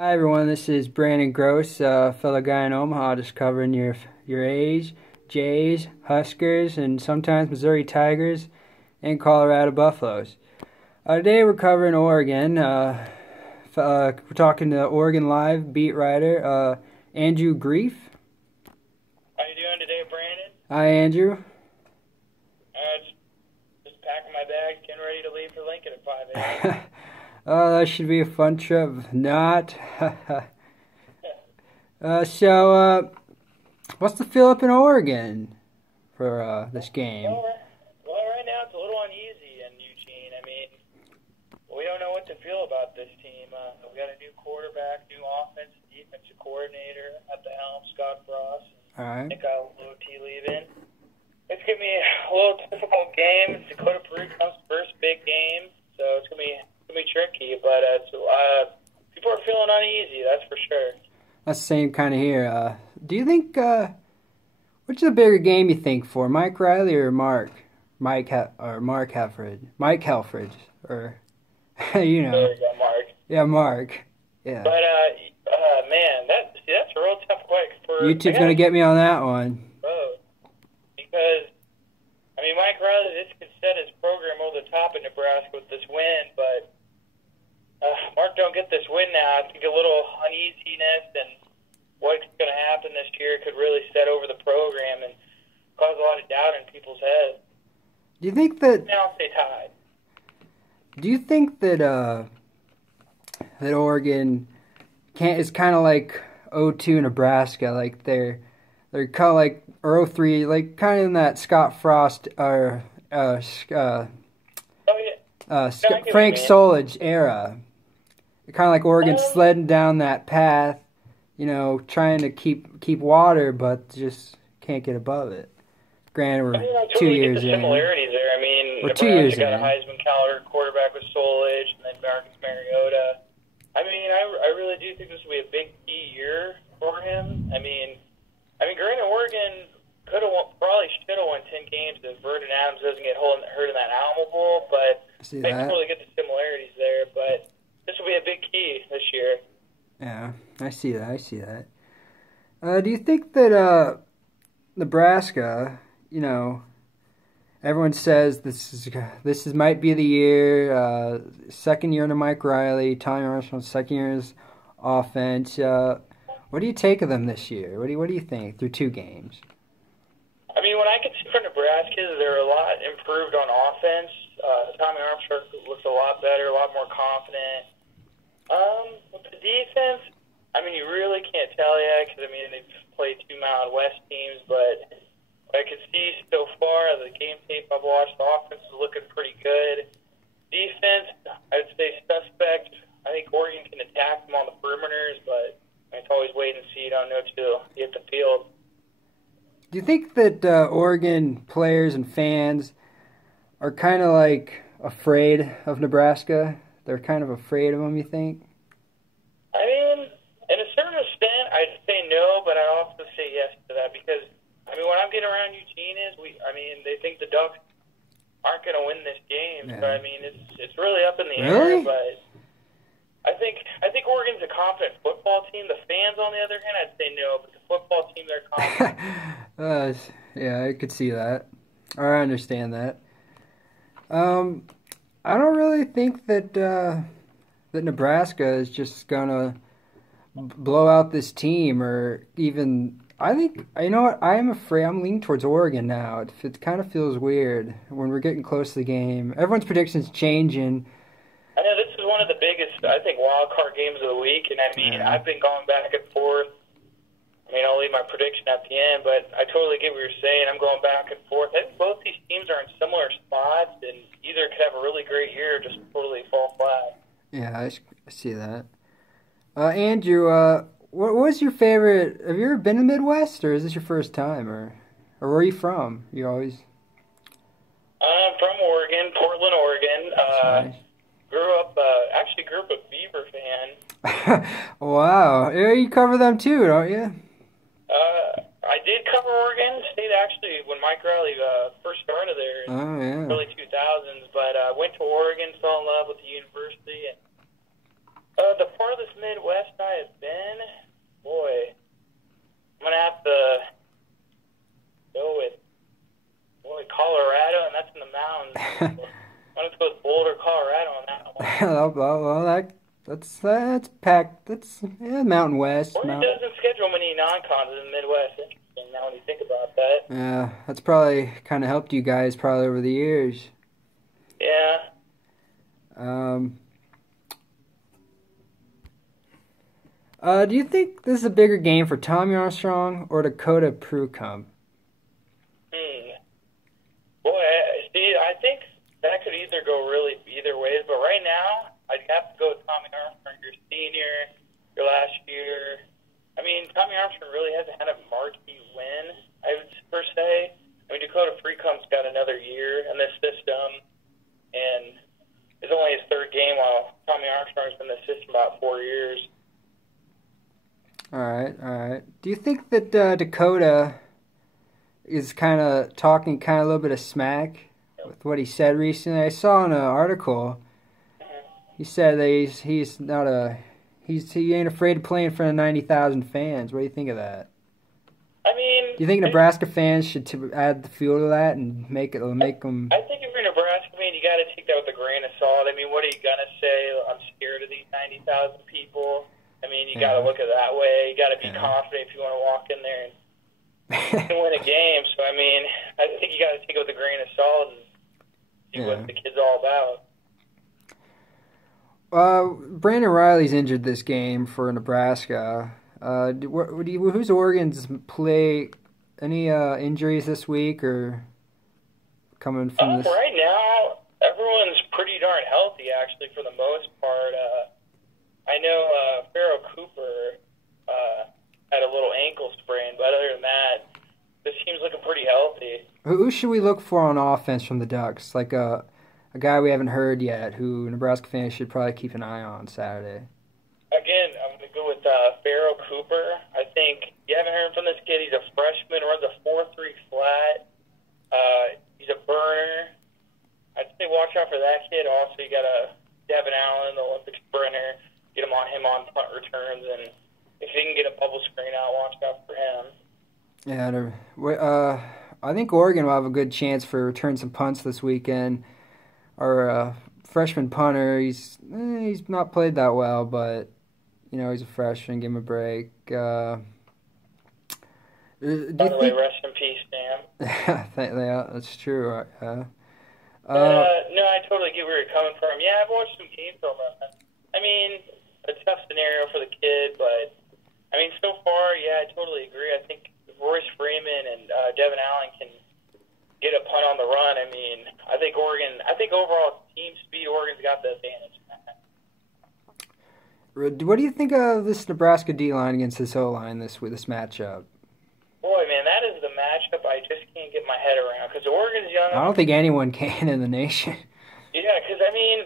Hi everyone, this is Brandon Gross, fellow guy in Omaha, just covering your A's, Jays, Huskers, and sometimes Missouri Tigers and Colorado Buffaloes. Today we're covering Oregon. We're talking to Oregon Live beat writer Andrew Grief. How you doing today, Brandon? Hi Andrew. Just packing my bags, getting ready to leave for Lincoln at 5 a.m. Oh, that should be a fun trip. Not. So, what's the feel up in Oregon for this game? Well, right now it's a little uneasy in Eugene. I mean, we don't know what to feel about this team. We got a new quarterback, new offensive defensive coordinator at the helm, Scott Frost. All right. Nick Ialoti leaving. It's gonna be a little difficult game. Dakota Peru comes first big game, so it's gonna be tricky. But people are feeling uneasy. That's for sure. That's the same kind of here. Do you think, which is a bigger game you think for, Mike Riley or Mark Helfrich? Mike Helfrich, or, you know. There you go, Mark. Yeah, Mark. Yeah. But, man, that's a real tough question. YouTube's going to get me on that one. Because, I mean, Mike Riley, this could set his program over the top in Nebraska with this win, but Mark don't get this win now. I think a little uneasiness and what's going to happen this year could really set over the program and cause a lot of doubt in people's heads. Do you think that... Now I'll say tied. Do you think that that Oregon is kind of like 0-2 Nebraska, like they're kind of like, or 0-3, like kind of in that Scott Frost or Frank Solich era? Kind of like Oregon sledding down that path, you know, trying to keep water, but just can't get above it. Granted, we're I 2 years get the in. similarities there. I mean, We're Nebraska 2 years got in. a Heisman caliber quarterback with Solich, and then Marcus Mariota. I mean, I really do think this will be a big key year for him. I mean, granted, Oregon probably should have won 10 games if Vernon Adams doesn't get hurt in that Alamo Bowl, but I totally get the similarities there. But this will be a big key this year. Yeah, I see that. Do you think that Nebraska, you know, everyone says this might be the year, second year under Mike Riley, Tommy Armstrong's second year's offense. What do you take of them this year? What do you think through 2 games? I mean, what I can see for Nebraska is they're a lot improved on offense. Tommy Armstrong looks a lot better, a lot more confident. With the defense, I mean, you really can't tell yet because, I mean, they've played 2 Mountain West teams, but what I can see so far, the game tape I've watched, the offense is looking pretty good. Defense, I'd say suspect. I think Oregon can attack them on the perimeters, but it's always wait and see. You don't know till you hit the field. Do you think that Oregon players and fans are kind of like afraid of Nebraska? They're kind of afraid of them, you think? I mean, in a certain extent, I'd say no, but I'd also say yes to that because, I mean, what I'm getting around Eugene is they think the Ducks aren't going to win this game. Yeah. So, I mean, it's really up in the air, but I think Oregon's a confident football team. The fans, on the other hand, I'd say no, but the football team, they're confident. Yeah, I could see that. Or I understand that. I don't really think that that Nebraska is just gonna blow out this team, or even. I think, you know what, I'm afraid. I'm leaning towards Oregon now. It kind of feels weird when we're getting close to the game. Everyone's predictions changing. I know this is one of the biggest, I think, wild card games of the week, and I mean, I've been going back and forth. I mean, I'll leave my prediction at the end, but I totally get what you're saying. I'm going back and forth. I think both these teams are in similar spots, and either could have a really great year or just totally fall flat. Yeah, I see that. Andrew, what was your favorite? Have you ever been to the Midwest, or is this your first time, or where are you from? You always? I'm from Oregon, Portland, Oregon. Nice. Grew up a Beaver fan. Wow, yeah, you cover them too, don't you? I did cover Oregon State actually when Mike Riley first started there in early 2000s, but went to Oregon, fell in love with the university, and the farthest Midwest I That's packed. That's Mountain West. Oregon doesn't schedule many non-cons in the Midwest. Interesting now when you think about that. Yeah, that's probably kind of helped you guys probably over the years. Yeah. Do you think this is a bigger game for Tommy Armstrong or Dakota Prukam? Boy, I think that could either go really either ways, but right now, I'd have to go with Tommy Armstrong, your senior, your last year. I mean, Tommy Armstrong really hasn't had a marquee win, I would per se. I mean, Dakota Freecomb's got another year in this system, and it's only his third game, while Tommy Armstrong's been in the system about 4 years. All right. Do you think that Dakota is kind of talking a little bit of smack with what he said recently? I saw in an article he said that he ain't afraid to play in front of 90,000 fans. What do you think of that? I mean, do you think Nebraska fans should add the fuel to that and make them? I think if you're a Nebraska fan, you got to take that with a grain of salt. I mean, what are you gonna say? I'm scared of these 90,000 people. I mean, you got to look at it that way. You got to be confident if you want to walk in there and win a game. So, I mean, I think you got to take it with a grain of salt and see what the kid's all about. Brandon Riley's injured this game for Nebraska. Who's Oregon's play? Any injuries this week or coming from this? Right now, everyone's pretty darn healthy, actually, for the most part. I know Farrell Cooper had a little ankle sprain, but other than that, this team's looking pretty healthy. Who should we look for on offense from the Ducks? Like a guy we haven't heard yet, who Nebraska fans should probably keep an eye on Saturday. Again, I'm going to go with Farrell Cooper. I think you haven't heard from this kid. He's a freshman, runs a 4.3 flat. He's a burner. I'd say watch out for that kid. Also, you got Devin Allen, the Olympic sprinter. Get him on punt returns, and if he can get a bubble screen out, watch out for him. Yeah, I think Oregon will have a good chance for return some punts this weekend. Our freshman punter, he's not played that well, but he's a freshman. Give him a break. By the way, rest in peace, Sam. That's true. No, I totally get where you're coming from. Yeah, I've watched some game film of him. I mean, a tough scenario for the kid, but I mean, so far, yeah, I totally agree. I think if Royce Freeman and Devin Allen can get a punt on the run, I mean, I think overall team speed, Oregon's got the advantage. What do you think of this Nebraska D-line against this O-line this matchup? Boy, man, that is the matchup I just can't get my head around because Oregon's young. I don't think anyone can in the nation. Yeah, because I mean,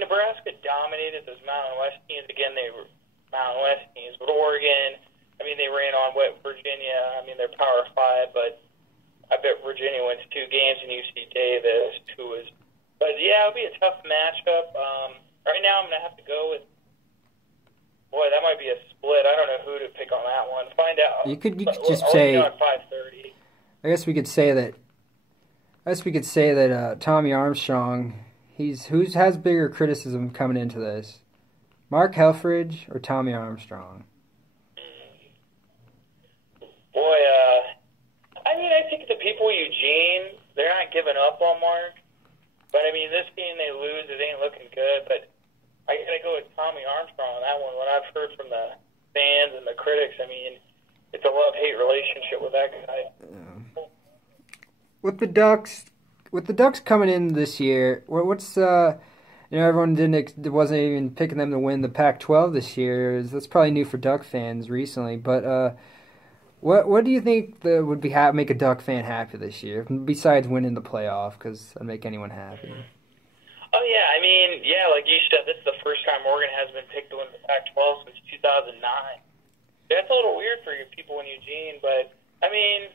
Nebraska dominated those Mountain West teams. Again, they were Mountain West teams, but Oregon, I mean, they ran on Virginia. I mean, they're Power 5, but I bet Virginia wins 2 games and UC Davis, who is. But yeah, it'll be a tough matchup. Right now, I'm gonna have to go with. Boy, that might be a split. I don't know who to pick on that one. Find out. You could just say. At 5:30. I guess we could say that Tommy Armstrong. Who has bigger criticism coming into this? Mark Helfrich or Tommy Armstrong? Boy, I mean, I think the people in Eugene, they're not giving up on Mark. But, I mean, this game they lose, it ain't looking good. But I got to go with Tommy Armstrong on that one. What I've heard from the fans and the critics, I mean, it's a love-hate relationship with that guy. With the Ducks coming in this year, what's everyone wasn't even picking them to win the Pac-12 this year. That's probably new for Duck fans recently. But what do you think would make a Duck fan happy this year besides winning the playoff? Because that'd make anyone happy. Oh yeah, I mean, yeah, like you said, this is the first time Oregon has been picked to win the Pac-12 since 2009. That's a little weird for you people in Eugene, but I mean.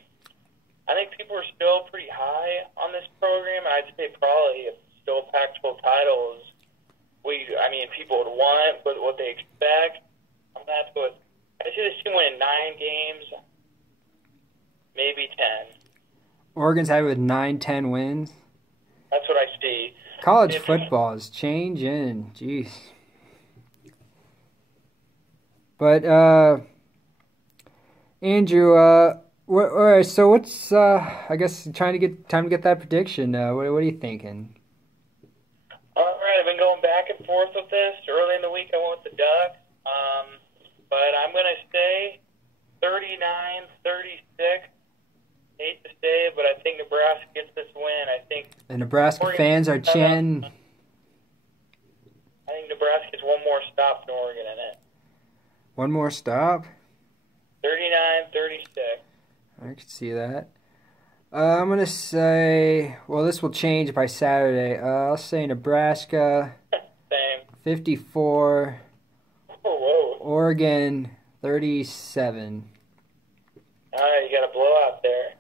I think people are still pretty high on this program, and I'd say probably still Pac-12 titles. People would want, but what they expect. I'm gonna have to go with. I see this team winning 9 games, maybe 10. Oregon's happy with 9-10 wins. That's what I see. College football is changing. Jeez. But, Andrew, all right, so what's, I guess, time to get that prediction. What are you thinking? All right, I've been going back and forth with this. Early in the week, I went with the Ducks. But I'm going to say 39-36. Hate to say it, but I think Nebraska gets this win. I think the Nebraska fans are chanting. I think Nebraska gets one more stop than Oregon in it. One more stop? 39-36. I can see that. I'm going to say, well, this will change by Saturday. I'll say Nebraska Same. 54. Whoa. Oregon 37. All right, you got a blowout there.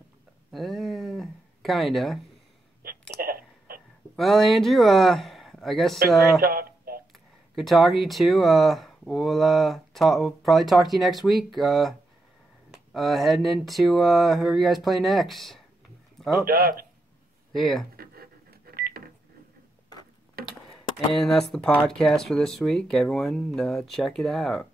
Kinda. Well, Andrew, I guess Great talk. good talking to you too. We'll probably talk to you next week. Heading into whoever you guys play next. Oh, Ducks. See ya. And that's the podcast for this week. Everyone, check it out.